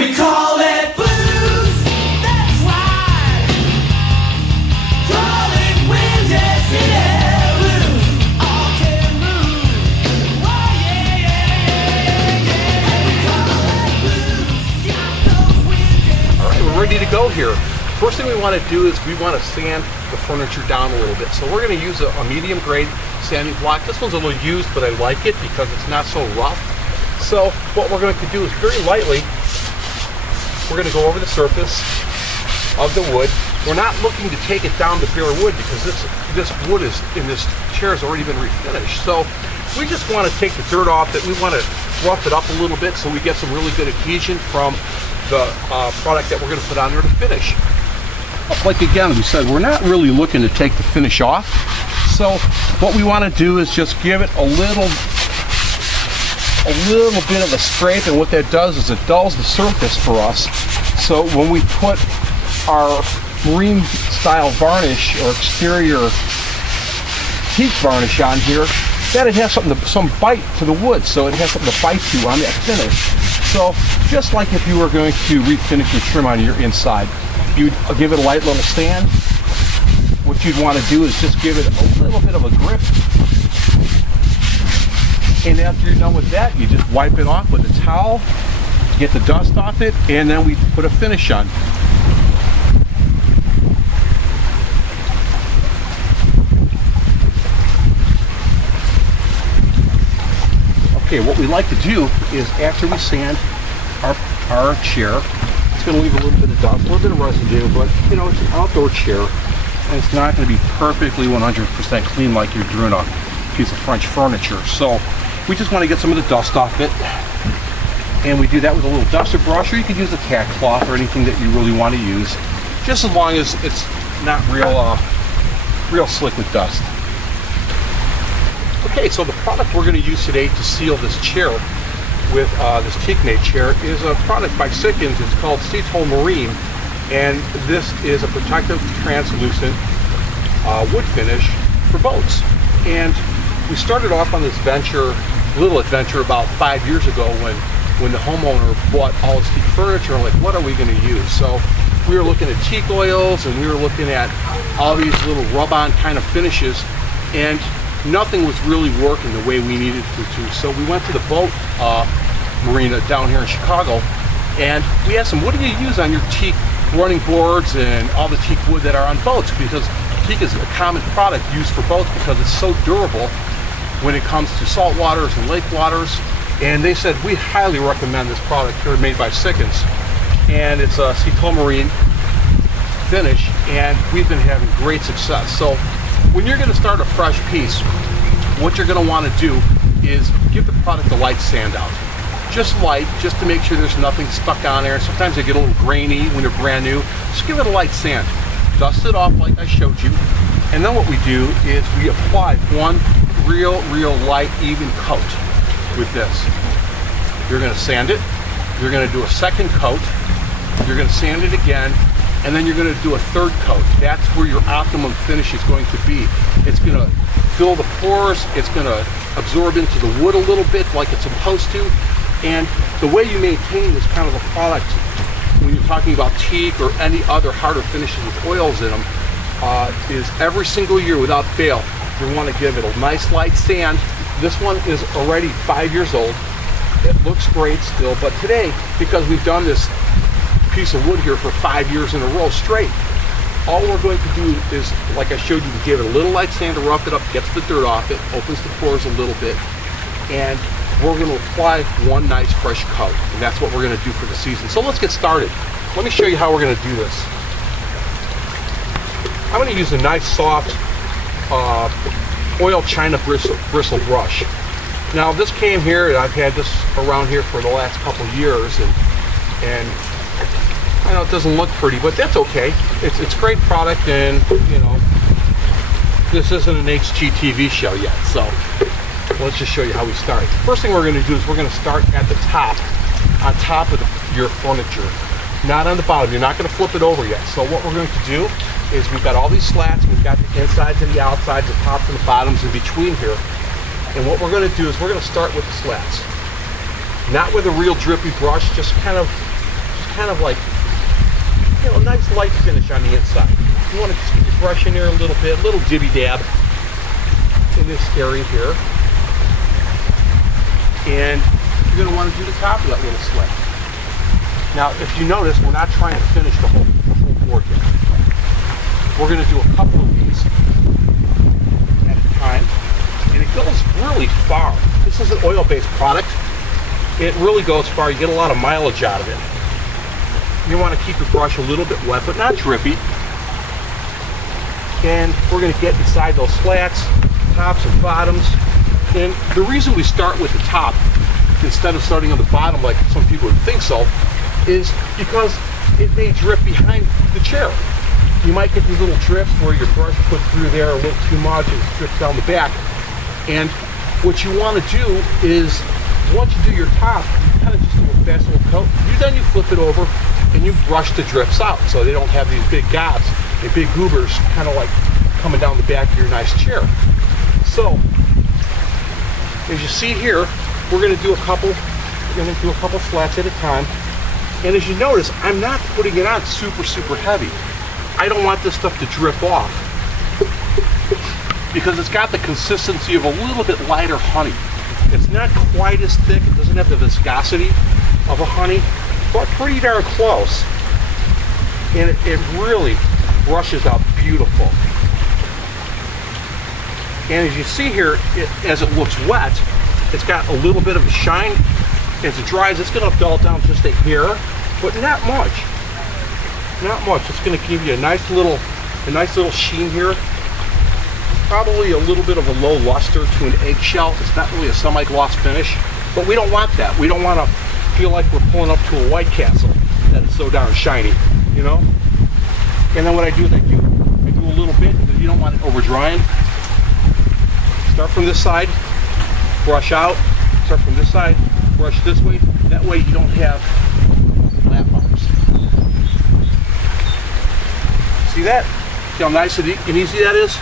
we call it blues. That's why. Crawling winds, yes it is. Blues all can move. Oh yeah, yeah, yeah, yeah. And we call it blues. Got those winds, yes. All right, we're ready to go here. First thing we want to do is we want to sand the furniture down a little bit. So we're going to use a medium grade sanding block. This one's a little used, but I like it because it's not so rough. So what we're going to do is very lightly, we're going to go over the surface of the wood. We're not looking to take it down to bare wood because this wood is in this chair has already been refinished. So we just want to take the dirt off it. We want to rough it up a little bit so we get some really good adhesion from the product that we're going to put on there to finish. Like again, we said, we're not really looking to take the finish off. So what we want to do is just give it a little bit of a scrape, and what that does is it dulls the surface for us. So when we put our marine style varnish or exterior teak varnish on here, that it has some bite to the wood, so it has something to bite to on that finish. So just like if you were going to refinish your trim on your inside, you'd give it a light little sand. What you'd want to do is just give it a little bit of a grip. And after you're done with that, you just wipe it off with a towel, get the dust off it, and then we put a finish on. Okay, what we like to do is after we sand our chair, it's going to leave a little bit of dust, a little bit of residue, but you know, it's an outdoor chair, and it's not going to be perfectly 100% clean like you're doing a piece of French furniture. So we just want to get some of the dust off it, and we do that with a little duster brush, or you could use a tack cloth or anything that you really want to use, just as long as it's not real slick with dust. Okay, so the product we're going to use today to seal this chair with this teak made chair is a product by Sickens. It's called Cetol Marine, and this is a protective translucent wood finish for boats. And we started off on this little adventure about 5 years ago when the homeowner bought all his teak furniture, and like, what are we going to use? So we were looking at teak oils, and we were looking at all these little rub-on kind of finishes, and nothing was really working the way we needed it to. So we went to the boat marina down here in Chicago, and we asked them, what do you use on your teak running boards and all the teak wood that are on boats? Because teak is a common product used for boats because it's so durable when it comes to salt waters and lake waters. And they said, we highly recommend this product here made by Sickens, and it's a Cetol Marine finish, and we've been having great success. So when you're going to start a fresh piece, what you're going to want to do is give the product a light sand out. Just light, just to make sure there's nothing stuck on there. Sometimes they get a little grainy when they're brand new. Just give it a light sand. Dust it off like I showed you. And then what we do is we apply one real light, even coat with this. You're going to sand it. You're going to do a second coat. You're going to sand it again. And then you're going to do a third coat. That's where your optimum finish is going to be. It's going to fill the pores. It's going to absorb into the wood a little bit like it's supposed to. And the way you maintain this kind of a product when you're talking about teak or any other harder finishes with oils in them is every single year without fail, you want to give it a nice light sand. This one is already 5 years old. It looks great still, but today, because we've done this piece of wood here for 5 years in a row straight, all we're going to do is, like I showed you, to give it a little light sand to rough it up, gets the dirt off it, opens the pores a little bit, and we're going to apply one nice fresh coat, and that's what we're going to do for the season. So let's get started. Let me show you how we're going to do this. I'm going to use a nice soft oil china bristle brush. Now this came here, and I've had this around here for the last couple years, and I know it doesn't look pretty, but that's okay. It's great product, and you know, this isn't an HGTV show yet, so let's just show you how we start. First thing we're going to do is we're going to start at the top, on top of your furniture, not on the bottom. You're not going to flip it over yet. So what we're going to do is we've got all these slats. We've got the insides and the outsides, the tops and the bottoms in between here. And what we're going to do is we're going to start with the slats. Not with a real drippy brush, just kind of kind of like, you know, a nice light finish on the inside. You want to just get your brush in there a little bit, a little dibby dab in this area here. And you're going to want to do the top of that little slat. Now, if you notice, we're not trying to finish the whole board here. We're going to do a couple of these at a time, and it goes really far. This is an oil-based product. It really goes far. You get a lot of mileage out of it. You want to keep your brush a little bit wet, but not drippy. And we're going to get inside those slats, tops and bottoms. And the reason we start with the top instead of starting on the bottom like some people would think so is because it may drip behind the chair. You might get these little drips where your brush put through there a little too much and it drips down the back. And what you want to do is, once you do your top, you kind of just do a fast little coat. Then you flip it over and you brush the drips out so they don't have these big gobs and big goobers kind of like coming down the back of your nice chair. So, as you see here, we're going to do a couple slats at a time. And as you notice, I'm not putting it on super heavy. I don't want this stuff to drip off because it's got the consistency of a little bit lighter honey. It's not quite as thick. It doesn't have the viscosity of a honey, but pretty darn close. And it really brushes out beautiful. And as you see here, as it looks wet, it's got a little bit of a shine. As it dries, it's going to dull down just a hair, but not much. Not much. It's going to give you a nice little sheen here. Probably a little bit of a low luster to an eggshell. It's not really a semi-gloss finish, but we don't want that. We don't want to feel like we're pulling up to a White Castle that is so darn shiny, you know. And then what I do is I do a little bit because you don't want it over drying. Start from this side, brush out. Start from this side, brush this way. That way you don't have lap bumps. See that? See how nice and easy that is?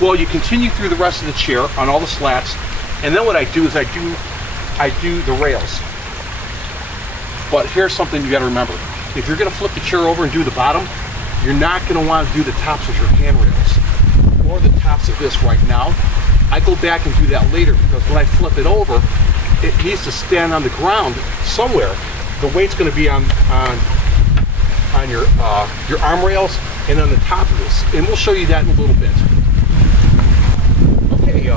Well, you continue through the rest of the chair on all the slats, and then what I do is I do the rails. But here's something you got to remember. If you're going to flip the chair over and do the bottom, you're not going to want to do the tops of your handrails or the tops of this right now. I go back and do that later because when I flip it over, it needs to stand on the ground somewhere. The weight's going to be on your arm rails and on the top of this, and we'll show you that in a little bit. Okay,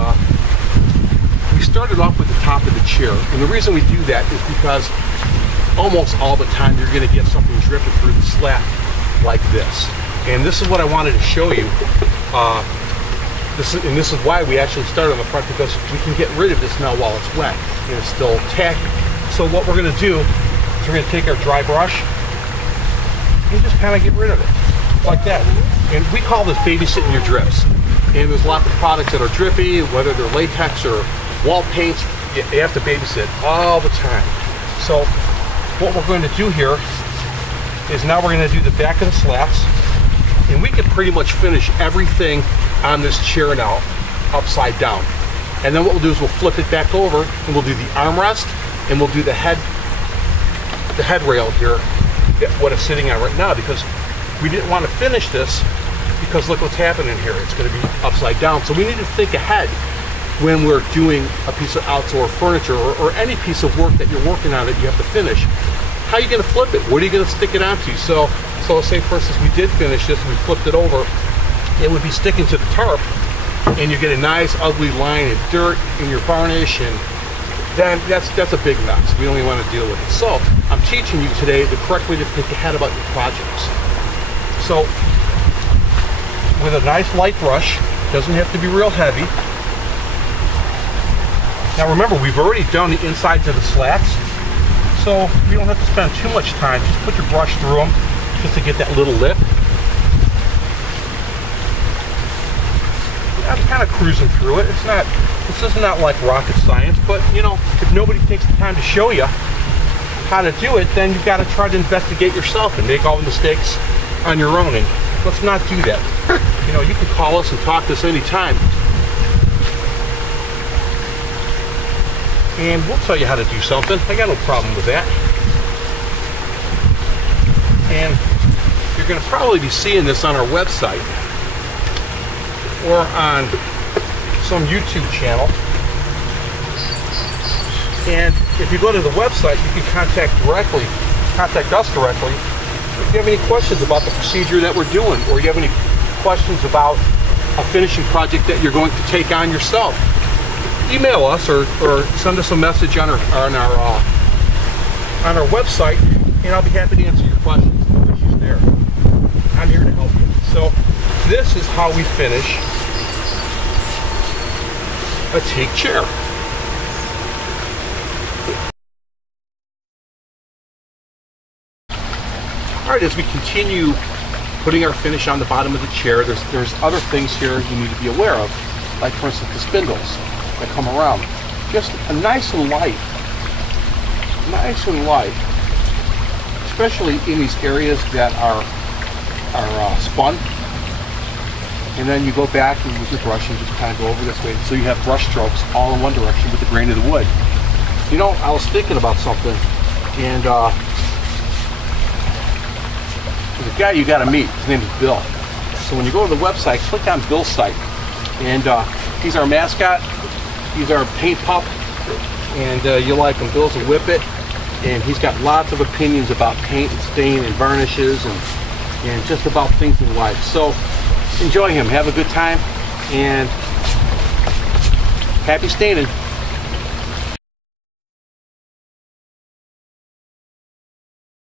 we started off with the top of the chair, and the reason we do that is because almost all the time you're going to get something dripping through the slat like this. And this is what I wanted to show you. This is why we actually started on the front, because we can get rid of this now while it's wet and it's still tacky. So what we're going to do is we're going to take our dry brush and just kind of get rid of it like that. And we call this babysitting your drips. And there's lots of products that are drippy, whether they're latex or wall paints. You have to babysit all the time. So what we're going to do here is now we're going to do the back of the slats, and we can pretty much finish everything on this chair now upside down. And then what we'll do is we'll flip it back over and we'll do the armrest and we'll do the head rail here, what it's sitting on right now, because we didn't want to finish this because look what's happening here. It's going to be upside down. So we need to think ahead when we're doing a piece of outdoor furniture or any piece of work that you're working on that you have to finish. How are you going to flip it? What are you going to stick it onto? So let's say, for instance, we did finish this and we flipped it over. It would be sticking to the tarp, and you get a nice ugly line of dirt in your varnish, and then that's a big mess. We don't even want to deal with it. So I'm teaching you today the correct way to think ahead about your projects. So with a nice light brush, doesn't have to be real heavy. Now remember, we've already done the insides of the slats, so you don't have to spend too much time. Just put your brush through them just to get that little lip. I'm kind of cruising through it. This is not like rocket science, but you know, if nobody takes the time to show you how to do it, then you've got to try to investigate yourself and make all the mistakes on your own, and let's not do that. You know, you can call us and talk to us anytime, and we'll tell you how to do something. I got no problem with that. you're going to probably be seeing this on our website or on some YouTube channel. And if you go to the website, you can contact us directly if you have any questions about the procedure that we're doing, or you have any questions about a finishing project that you're going to take on yourself. Email us or send us a message on our website, and I'll be happy to answer your questions. No issues there. I'm here to help you. So this is how we finish a teak chair. All right, as we continue putting our finish on the bottom of the chair, there's other things here you need to be aware of, like for instance the spindles that come around. Just a nice and light, especially in these areas that are spun. And then you go back and with your brush and just kind of go over this way, so you have brush strokes all in one direction with the grain of the wood. You know, I was thinking about something, and there's a guy you got to meet. His name is Bill. So when you go to the website, click on Bill's site, and he's our mascot. He's our paint pup, and you'll like him. Bill's a whippet, and he's got lots of opinions about paint and stain and varnishes and just about things in life. So enjoy him, have a good time, and happy staining.